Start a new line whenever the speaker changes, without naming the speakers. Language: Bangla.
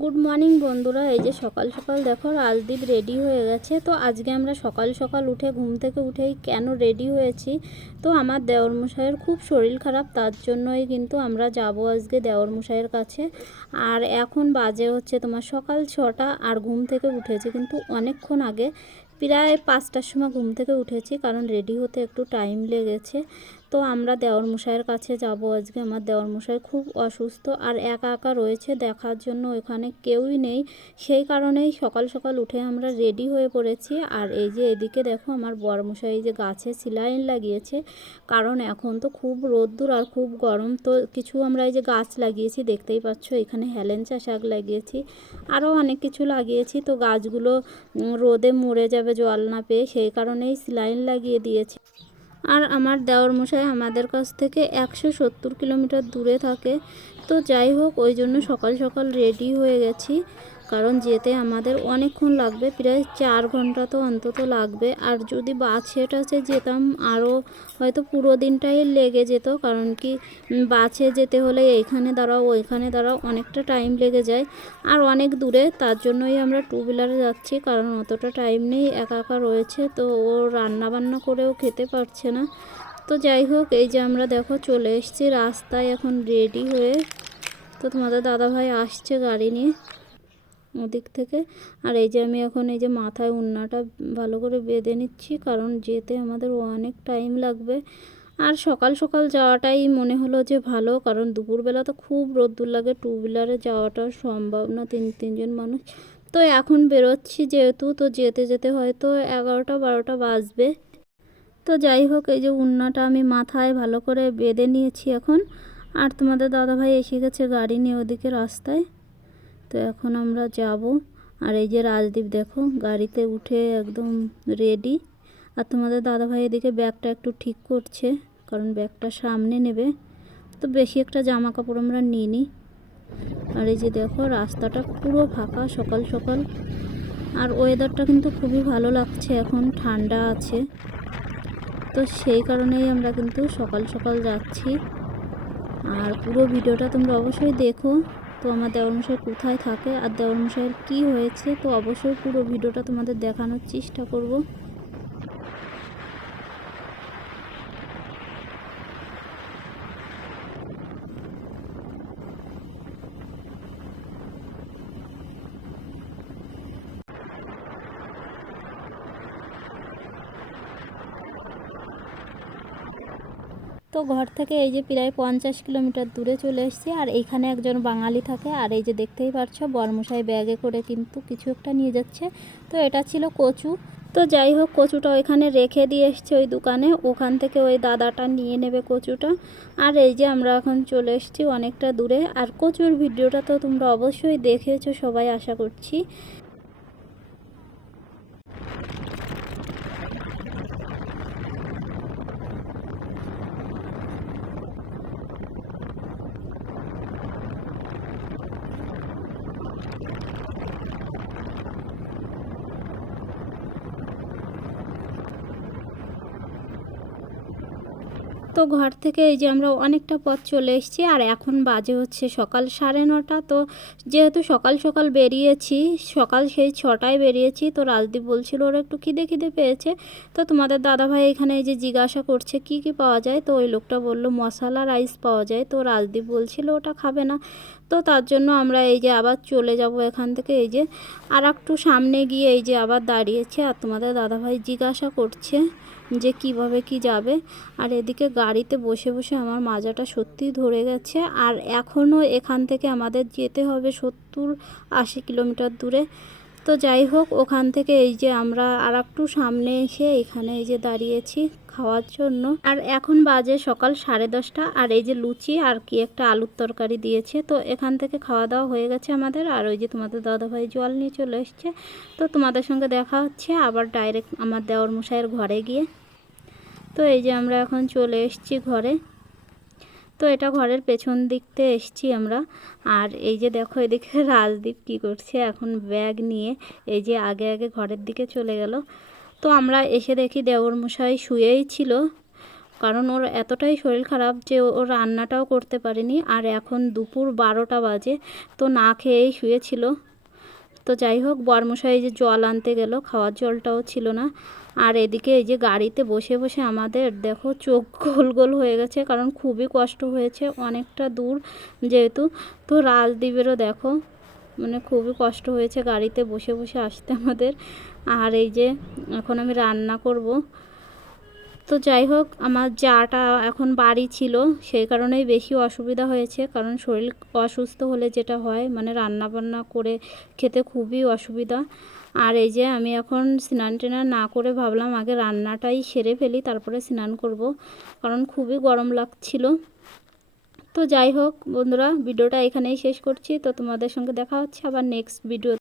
গুড মর্নিং বন্ধুরা, এই যে সকাল সকাল দেখো রাজদীপ রেডি হয়ে গেছে। তো আজকে আমরা সকাল সকাল উঠে ঘুম থেকে উঠেই কেন রেডি হয়েছি? তো আমার দেওর মশাইয়ের খুব শরীর খারাপ, তার জন্যই কিন্তু আমরা যাব আজকে দেওর মশাইয়ের কাছে। আর এখন বাজে হচ্ছে তোমার সকাল ছটা, আর ঘুম থেকে উঠেছি কিন্তু অনেকক্ষণ আগে। প্রায় পাঁচটার সময় ঘুম থেকে উঠেছি, কারণ রেডি হতে একটু টাইম লেগেছে। তো আমরা দেওর মশাইয়ের কাছে যাব আজকে। আমার দেওর মশাই খুব অসুস্থ আর একা একা রয়েছে দেখার জন্য, ওখানে কেউই নেই। সেই কারণেই সকাল সকাল উঠে আমরা রেডি হয়ে পড়েছি। আর এই যে এদিকে দেখো আমার বরমশাই যে গাছে সিলাইন লাগিয়েছে, কারণ এখন তো খুব রোদ্দুর আর খুব গরম। তো কিছু আমরা এই যে গাছ লাগিয়েছি, দেখতেই পাচ্ছ এখানে হেলেঞ্চা শাক লাগিয়েছি, আরও অনেক কিছু লাগিয়েছি। তো গাছগুলো রোদে মরে যাবে জল না পেয়ে, সেই কারণেই সিলাইন লাগিয়ে দিয়েছি। আর আমার দেওয়ার মশাই আমাদের কাছ থেকে একশো সত্তর কিলোমিটার দূরে থাকে। তো যাই হোক, ওই জন্য সকাল সকাল রেডি হয়ে গেছি। কারণ যেতে আমাদের অনেকক্ষণ লাগবে, প্রায় চার ঘণ্টা তো অন্তত লাগবে। আর যদি বাসে টাসে যেতাম আরও হয়তো পুরো দিনটাই লেগে যেত, কারণ কি বাসে যেতে হলে এইখানে দাঁড়াও, ওইখানে দাঁড়াও, অনেকটা টাইম লেগে যায়। আর অনেক দূরে, তার জন্যই আমরা টু হুইলারে যাচ্ছি, কারণ অতটা টাইম নেই, একা একা রয়েছে, তো ও রান্না বান্না করেও খেতে পারছে না। তো যাই হোক, এই যে আমরা দেখো চলে এসেছি, রাস্তায় এখন রেডি হয়ে। তো তোমাদের দাদাভাই আসছে গাড়ি নিয়ে। ওদিক থেকে। আর এই যে আমি এখন এই যে মাথায় উন্নাটা ভালো করে বেঁধে নিচ্ছি, কারণ যেতে আমাদের অনেক টাইম লাগবে। আর সকাল সকাল যাওয়াটাই মনে হলো যে ভালো, কারণ দুপুরবেলা তো খুব রোদ্দুর লাগে টু হুইলারে যাওয়াটা সম্ভব না তিন, তিনজন মানুষ। তো এখন বেরোচ্ছি যেহেতু, তো যেতে যেতে হয়তো এগারোটা, বারোটা বাজবে। তো যাই হোক, এই যে উন্নাটা আমি মাথায় ভালো করে বেঁধে নিয়েছি এখন। আর তোমাদের দাদাভাই এসে গেছে গাড়ি নিয়ে ওদিকে রাস্তায়। তো এখন আমরা যাব। আর এই যে রাজদীপ দেখো, গাড়িতে উঠে একদম রেডি আর তোমাদের দাদাভাই এদিকে ব্যাগটা একটু ঠিক করছে, কারণ ব্যাগটা সামনে নেবে। তো বেশি একটা জামা কাপড় আমরা নিইনি। আর এই যে দেখো, রাস্তাটা পুরো ফাঁকা সকাল সকাল। আর ওয়েদারটা কিন্তু খুবই ভালো লাগছে, এখন ঠান্ডা আছে। তো সেই কারণেই আমরা কিন্তু সকাল সকাল যাচ্ছি। আর পুরো ভিডিওটা তোমরা অবশ্যই দেখো। তো আমার দেওরমশাই কোথায় থাকে আর দেওরমশাইয়ের কী হয়েছে তো অবশ্যই পুরো ভিডিওটা তোমাদের দেখানোর চেষ্টা করব। তো ঘর থেকে এই যে প্রায় পঞ্চাশ কিলোমিটার দূরে চলে এসেছি, আর এইখানে একজন বাঙালি থাকে, আর এই যে দেখতেই পারছ, বর্মশাই ব্যাগে করে কিন্তু কিছু একটা নিয়ে যাচ্ছে। তো এটা ছিল কচু। তো যাই হোক, কচুটা ওইখানে রেখে দিয়ে এসছে ওই দোকানে। ওখান থেকে ওই দাদাটা নিয়ে নেবে কচুটা। আর এই যে আমরা এখন চলে এসেছি অনেকটা দূরে। আর কচুর ভিডিওটা তো তোমরা অবশ্যই দেখেছ সবাই, আশা করছি। তো ঘর থেকে এই যে আমরা অনেকটা পথ চলে এসেছি, আর এখন বাজে হচ্ছে সকাল সাড়ে নটা। তো যেহেতু সকাল সকাল বেরিয়েছি, সকাল সেই ছটায় বেরিয়েছি, তো রাজদীপ বলছিল ওর একটু খিদে খিদে পেয়েছে। তো তোমাদের দাদাভাই এখানে এই যে জিজ্ঞাসা করছে, কি কি পাওয়া যায়? তো ওই লোকটা বলল, মশলা রাইস পাওয়া যায়। তো রাজদীপ বলছিল, ওটা খাবে না। তো তার জন্য আমরা এই যে আবার চলে যাব এখান থেকে এই যে। আর একটু সামনে গিয়ে এই যে আবার দাঁড়িয়েছে, আর তোমাদের দাদাভাই জিজ্ঞাসা করছে যে কীভাবে কি যাবে। আর এদিকে গাড়িতে বসে বসে আমার মাজাটা সত্যিই ধরে গেছে। আর এখনও এখান থেকে আমাদের যেতে হবে সত্তর আশি কিলোমিটার দূরে। তো যাই হোক, ওখান থেকে এই যে আমরা আর একটু সামনে এসে এখানে এই যে দাঁড়িয়েছি খাওয়ার জন্য। আর এখন বাজে সকাল সাড়ে দশটা। আর এই যে লুচি আর কি একটা আলুর তরকারি দিয়েছে। তো এখান থেকে খাওয়া দাওয়া হয়ে গেছে আমাদের। আর ওই যে তোমাদের দাদাভাই জল নিয়ে চলে এসছে। তো তোমাদের সঙ্গে দেখা হচ্ছে আবার ডাইরেক্ট আমার দেওর মশাইয়ের ঘরে গিয়ে। তো এই যে আমরা এখন চলে এসেছি ঘরে। তো এটা ঘরের পেছন দিকতে এসছি আমরা। আর এই যে দেখো এদিকে রাজদীপ কি করছে, এখন ব্যাগ নিয়ে এই যে আগে আগে ঘরের দিকে চলে গেল। তো আমরা এসে দেখি দেওর মশাই শুয়েই ছিল, কারণ ওর এতটাই শরীর খারাপ যে ও রান্নাটাও করতে পারেনি। আর এখন দুপুর বারোটা বাজে, তো না খেয়েই শুয়েছিল। তো যাই হোক, বর্মশাই যে জল আনতে গেল, খাওয়ার জলটাও ছিল না। আর এদিকে এই যে গাড়িতে বসে বসে আমাদের দেখো চোখ গোল গোল হয়ে গেছে, কারণ খুবই কষ্ট হয়েছে অনেকটা দূর যেহেতু। তো রাজদ্বীপেরও দেখো মানে খুবই কষ্ট হয়েছে গাড়িতে বসে বসে আসতে আমাদের। আর এই যে এখন আমি রান্না করব। তো যাই হোক, আমার যাটা এখন বাড়ি ছিল, সেই কারণেই বেশি অসুবিধা হয়েছে। কারণ শরীর অসুস্থ হলে যেটা হয় মানে রান্না বান্না করে খেতে খুবই অসুবিধা। আর এই যে আমি এখন স্নান টেনান না করে ভাবলাম, আগে রান্নাটাই সেরে ফেলি, তারপরে স্নান করব। কারণ খুবই গরম লাগছিল। তো যাই হোক, বন্ধুরা, ভিডিওটা এখানেই শেষ করছি। তো তোমাদের সঙ্গে দেখা হচ্ছে আবার নেক্সট ভিডিও